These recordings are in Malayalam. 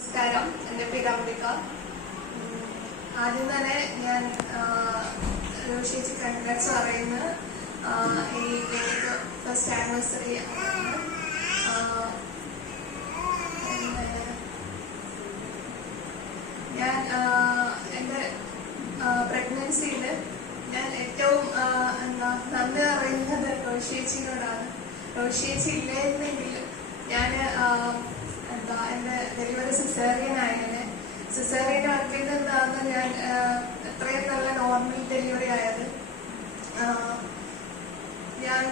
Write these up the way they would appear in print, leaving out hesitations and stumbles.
നമസ്കാരം, എൻ്റെ പേര് അംബിക. ആദ്യം തന്നെ ഞാൻ രോഷിച്ച് കൺഗ്രാറ്റ്സ് പറയുന്നത് ഈ ക്ലിനിക്ക് ഫസ്റ്റ് ആനിവേഴ്സറി ഞാൻ എൻ്റെ പ്രഗ്നൻസിയിൽ ഞാൻ ഏറ്റവും നന്ദി പറയുന്നത് റോഷിയേച്ചിനോടാണ്. റോഷിയേച്ചി ഇല്ലായിരുന്നെങ്കിൽ ഞാൻ എൻ്റെ ഡെലിവറി സിസേറിയൻ ആയത്. സിസേറിയൻ വർക്കിൽ നിന്നാണ് ഞാൻ എത്രയും നല്ല നോർമൽ ഡെലിവറി ആയത്. ഞാൻ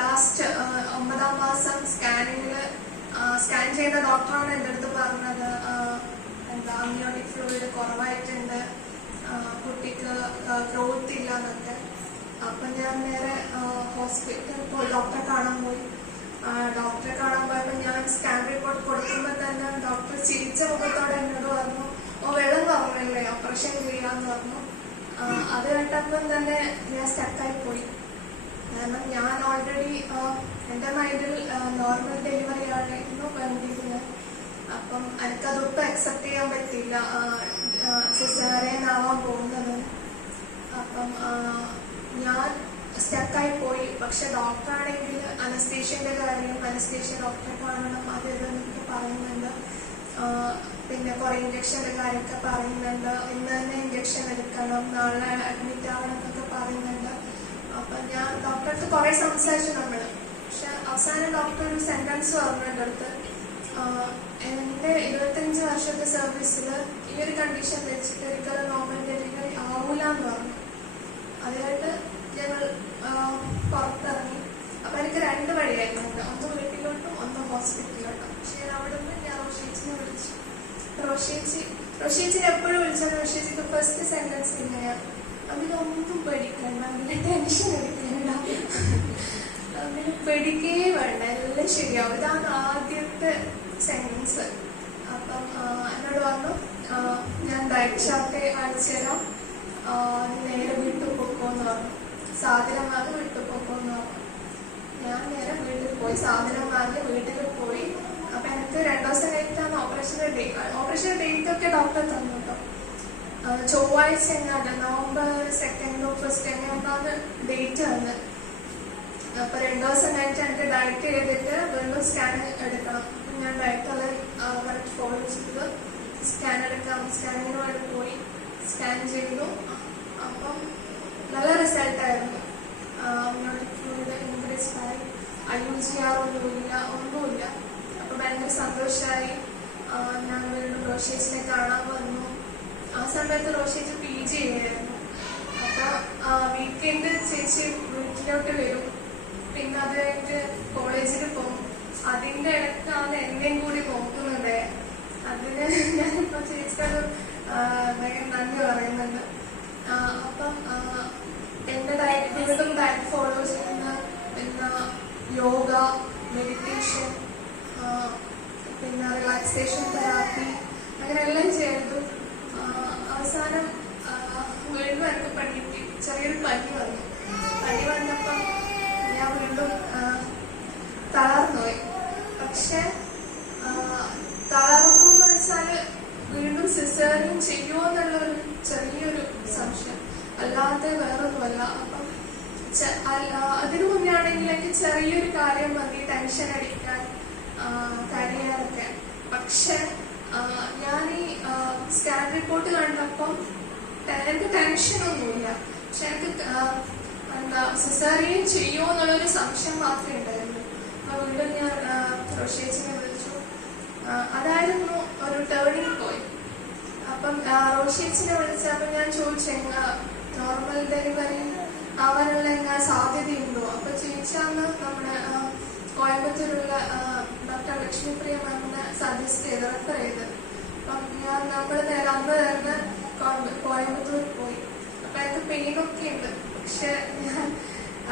ലാസ്റ്റ് 9ാം മാസം സ്കാൻ ചെയ്ത ഡോക്ടറാണ് എൻ്റെ അടുത്ത് പറഞ്ഞത് അമ്നിയോട്ടിക് ഫ്ലൂയിഡ് കുറവായിട്ടുണ്ട്, കുട്ടിക്ക് ഗ്രോത്ത് ഇല്ല എന്നൊക്കെ. അപ്പം ഞാൻ നേരെ ഹോസ്പിറ്റലിൽ പോയി ഡോക്ടറെ കാണാൻ പോയി. ഡോക്ടറെ കാണാൻ പോയപ്പോൾ ഞാൻ സ്കാൻ റിപ്പോർട്ട് കൊടുക്കുമ്പോൾ തന്നെ ഡോക്ടർ ചിരിച്ച മുഖത്തോടെ എന്നോട് പറഞ്ഞു, വെള്ളം കുറവല്ലേ, ഓപ്പറേഷൻ ചെയ്യാന്ന് പറഞ്ഞു. അത് കേട്ടപ്പം തന്നെ ഞാൻ സ്റ്റക്കായി പോയി. കാരണം ഞാൻ ഓൾറെഡി എൻ്റെ മൈൻഡിൽ നോർമൽ ഡെലിവറി ആയിരുന്നു കണ്ടിരുന്നത്. അപ്പം എനിക്കതൊട്ടും അക്സെപ്റ്റ് ചെയ്യാൻ പറ്റില്ല സിസേറിയൻ ആവാൻ പോകുന്നത്. അപ്പം ഞാൻ സ്റ്റക്കായി പോയി. പക്ഷെ ഡോക്ടറാണെങ്കിൽ അനസ്തേഷ്യന്റെ കാര്യം, അനസ്തേഷ്യ ഡോക്ടറെ കാണണം, അത് ഇതൊക്കെ പറയുന്നുണ്ട്. പിന്നെ കുറെ ഇഞ്ചക്ഷന്റെ കാര്യമൊക്കെ പറയുന്നുണ്ട്. ഇന്ന് തന്നെ ഇഞ്ചക്ഷൻ എടുക്കണം, നാളെ അഡ്മിറ്റ് ആവണം എന്നൊക്കെ പറയുന്നുണ്ട്. അപ്പൊ ഞാൻ ഡോക്ടർക്ക് കുറെ സംസാരിച്ചു നമ്മള്. പക്ഷെ അവസാനം ഡോക്ടർ ഒരു സെന്റൻസ് പറഞ്ഞു എൻ്റെ അടുത്ത്, എൻ്റെ 25 വർഷത്തെ സർവീസിൽ ഈ ഒരു കണ്ടീഷൻ വെച്ചിട്ട് ഒരിക്കലും നോർമൽ ഡെലിവറി ആവൂല എന്ന് പറഞ്ഞു. അതായത് ഞങ്ങൾ പുറത്തിറങ്ങി. അപ്പൊ എനിക്ക് 2 വഴിയായിരുന്നു, ഒന്ന് വീട്ടിലോട്ടും ഒന്ന് ഹോസ്പിറ്റലിലോട്ടും. പക്ഷെ ഞാൻ അവിടെ നിന്ന് ഞാൻ റോഷിയേച്ചിനെ വിളിച്ചു. റോഷിയേച്ചിനെ എപ്പോഴും വിളിച്ചാൽ റോഷിയേച്ചിക്ക് ഫസ്റ്റ് സെന്റൻസ് ഇങ്ങനെയാ, അതിലൊന്നും പേടിക്കണ്ട, അതിന്റെ ടെൻഷൻ എടുക്കണ്ട, അതിന് പേടിക്കേ വേണ്ട, എല്ലാം ശരിയാവും. ഇതാണ് ആദ്യത്തെ സെന്റൻസ്. അപ്പം എന്നോട് പറഞ്ഞു, ഞാൻ ഡയറ്റ് ചാർട്ട് അയച്ചു തരാം, നേരെ വീട്ടിൽ പൊക്കോന്ന് പറഞ്ഞു. സാധനം വാങ്ങി വീട്ടിൽ പൊക്കോന്ന് പറഞ്ഞു. ഞാൻ നേരെ വീട്ടിൽ പോയി, സാധനം വാങ്ങി വീട്ടിൽ പോയി. അപ്പൊ എനിക്ക് 2 ദിവസം കഴിഞ്ഞിട്ടാണ് ഓപ്പറേഷന്റെ ഡേറ്റ് ഒക്കെ ഡോക്ടർ തന്നു കേട്ടോ. ചൊവ്വാഴ്ച എങ്ങാണ്ട് November 2nd or 1st എങ്ങാണ്ടാണ് date തന്നത്. അപ്പൊ 2 ദിവസം കഴിഞ്ഞിട്ട് എനിക്ക് ഡയറ്റ് ചെയ്തിട്ട് വീണ്ടും സ്കാൻ എടുക്കണം. ഞാൻ ഡയറ്റ് കറക്റ്റ് ഫോളോ ചെയ്ത് സ്കാൻ എടുക്കാം. സ്കാനിങ്ങിന് വേണ്ടി പോയി സ്കാൻ ചെയ്തു. അപ്പം നല്ല റിസൾട്ടായിരുന്നു. ഇൻക്രീസ് ആയി, IUG ഒന്നുമില്ല. അപ്പൊ ഭയങ്കര സന്തോഷമായി. ഞാൻ വീണ്ടും റോഷിയേച്ചിനെ കാണാൻ വന്നു. ആ സമയത്ത് റോഷിയേച്ചി PG ചെയ്യായിരുന്നു. അപ്പൊ വീക്കെൻഡ് ചേച്ചി വീട്ടിലോട്ട് വരും, പിന്നെ അത് കഴിഞ്ഞിട്ട് കോളേജിൽ പോകും. അതിന്റെ ഇടയ്ക്കാണ് എന്നെയും കൂടി നോക്കുന്നത്. അതിന് ഞാനിപ്പോ ചേച്ചിക്കത് ഭയങ്കര നന്ദി പറയുന്നുണ്ട്. അപ്പം എന്റെ ഡയറ്റ് ഫോളോ ചെയ്യുന്ന പിന്നെ യോഗ, മെഡിറ്റേഷൻ, പിന്നെ റിലാക്സേഷൻ തെറാപ്പി, അങ്ങനെ എല്ലാം ചെയ്തു. അവസാനം വീണ്ടും എനിക്ക് ചെറിയൊരു പനി വന്നു. പനി വന്നപ്പം ഞാൻ വീണ്ടും തളർന്നുപോയി. പക്ഷെ തളർന്നു എന്ന് വെച്ചാല് വീണ്ടും സിസേറിയൻ ചെയ്യുമോ എന്നുള്ളൊരു ചെറിയൊരു സംശയം, അല്ലാതെ വേറൊന്നുമല്ല. അപ്പം അതിനു മുന്നേ ആണെങ്കിൽ എനിക്ക് ചെറിയൊരു കാര്യം മതി ടെൻഷൻ അടിക്കാൻ, കരയാനൊക്കെ. പക്ഷെ ഞാൻ ഈ സ്കാൻ റിപ്പോർട്ട് കണ്ടപ്പം എനിക്ക് ടെൻഷനൊന്നുമില്ല. പക്ഷെ എനിക്ക് സിസേറിയൻ ചെയ്യുമോ എന്നുള്ളൊരു സംശയം മാത്രമേ ഉണ്ടായിരുന്നു. അപ്പൊ വീണ്ടും ഞാൻ റോഷിയേച്ചിനെ വിളിച്ചു. അതായിരുന്നു ഒരു ടേണിംഗ് പോയിന്റ്. അപ്പം റോഷിയേച്ചിനെ വിളിച്ചപ്പോൾ ഞാൻ ചോദിച്ചു, നോർമൽ ഡെലിവറി ആവാനുള്ള സാധ്യതയുണ്ടോ? അപ്പൊ ചേച്ചിയാണ് നമ്മുടെ കോയമ്പത്തൂരുള്ള ഡോക്ടർ ലക്ഷ്മിപ്രിയ മാമിനെ സജസ്റ്റ് ചെയ്ത് റെഫർ ചെയ്ത്. അപ്പം നമ്മൾ അന്ന് തന്നെ കോയമ്പത്തൂർ പോയി. അപ്പൊ എനിക്ക് പെയിനൊക്കെ ഉണ്ട്. പക്ഷെ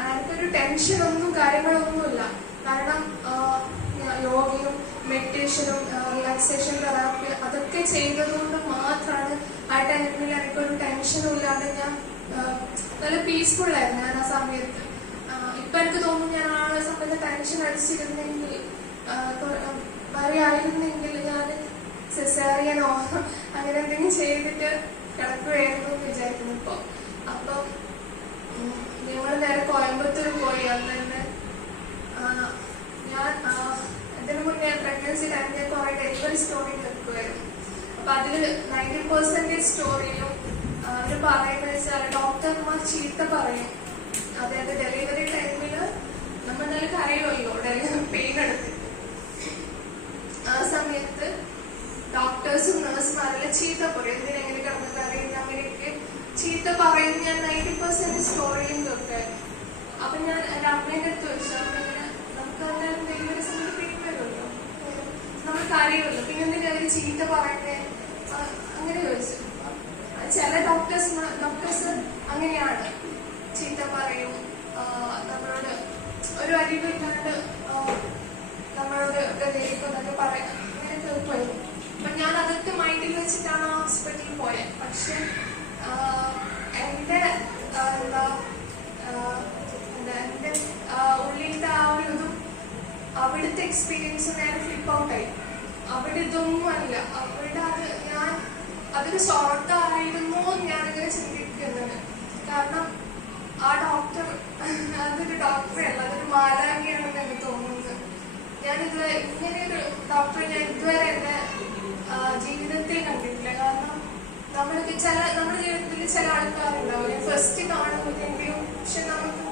എനിക്കൊരു ടെൻഷനൊന്നും കാര്യങ്ങളൊന്നുമില്ല. കാരണം യോഗയും മെഡിറ്റേഷനും റിലാക്സേഷൻ തെറാപ്പി അതൊക്കെ ചെയ്തതുകൊണ്ട് മാത്രമാണ് ആ ടൈമിൽ എനിക്കൊരു ടെൻഷനും ഇല്ലാതെ ഞാൻ നല്ല പീസ്ഫുൾ ആയിരുന്നു ഞാൻ ആ സമയത്ത്. ഇപ്പൊ എനിക്ക് തോന്നുന്നു ഞാൻ ആ സമയത്ത് ടെൻഷൻ അടിച്ചിരുന്നെങ്കിൽ പറയുകയായിരുന്നെങ്കിൽ ഞാൻ സിസേറിയനോ അങ്ങനെ എന്തെങ്കിലും ചെയ്തിട്ട് കിടക്കുകയായിരുന്നു എന്ന് വിചാരിക്കുന്നു ഇപ്പൊ. അപ്പം ഞങ്ങൾ നേരെ കോയമ്പത്തൂർ പോയി. അന്ന് തന്നെ ഞാൻ ഇതിനു മുന്നേ പ്രഗ്നൻസി ടൈമിൽ കുറെ ഡെലിവറി സ്റ്റോറി കേൾക്കുമായിരുന്നു. അപ്പൊ അതില് 90% സ്റ്റോറിയിലും അവര് പറയുന്നത് വെച്ചാൽ ഡോക്ടർമാർ ചീത്ത പറയും. അതായത് ഡെലിവറി ടൈമില് നമ്മൾ നല്ല കരയുമല്ലോ, ഡെലിവറി പെയിൻ എടുത്തിട്ട്. ആ സമയത്ത് ഡോക്ടേഴ്സും നഴ്സുമാരെല്ലാം ചീത്ത പറയും, എന്തിനെങ്ങനെ കിടന്ന് കരയുന്ന അങ്ങനെയൊക്കെ ചീത്ത പറയും. ഞാൻ 90% സ്റ്റോറിയിലും കേൾക്കായിരുന്നു. അപ്പൊ ഞാൻ എന്റെ അമ്മേന്റെ അടുത്ത് ചോദിച്ചു, അപ്പൊ ഇങ്ങനെ നമുക്ക് എന്തായാലും ഡെലിവറി സമയത്ത് പെയിൻ വരുമല്ലോ, നമ്മൾ കരയുമല്ലോ, പിന്നെ എന്തിനാ അവര് ചീത്ത പറയുന്നേ അങ്ങനെ ചോദിച്ചു. ചില ഡോക്ടേഴ്സ് അങ്ങനെയാണ്, ചീത്ത പറയും, നമ്മളോട് ഒരു അരിവില്ലാണ്ട് നമ്മളോട് എന്നൊക്കെ പറയാം, അങ്ങനെ കേൾക്കുമായിരുന്നു. അപ്പൊ ഞാൻ അതൊക്കെ മൈൻഡിൽ വെച്ചിട്ടാണ് ഹോസ്പിറ്റലിൽ പോയത്. പക്ഷെ എന്റെ എന്റെ ഉള്ളിലത്തെ ആ ഒരു ഇതും അവിടുത്തെ എക്സ്പീരിയൻസ് നേരെ ഫ്ലിപ്പ് ഔട്ടായി. അവിടെ ഇതൊന്നും അല്ല, അവിടെ അതൊരു ഷോർട്ടായിരുന്നു ഞാനിങ്ങനെ ചിന്തിക്കുന്നത്. കാരണം ആ ഡോക്ടർ അതൊരു ഡോക്ടറല്ല, അതൊരു മാലാഖിയാണെന്ന് എനിക്ക് തോന്നുന്നത്. ഞാനിത് ഇങ്ങനെയൊരു ഡോക്ടറെ ഞാൻ ഇതുവരെ എന്റെ ജീവിതത്തിൽ കണ്ടിട്ടില്ല. കാരണം നമ്മുടെ ജീവിതത്തിൽ ചില ആൾക്കാരുണ്ടാവും ഫസ്റ്റ് കാണുമ്പോഴെങ്കിലും, പക്ഷെ നമുക്ക്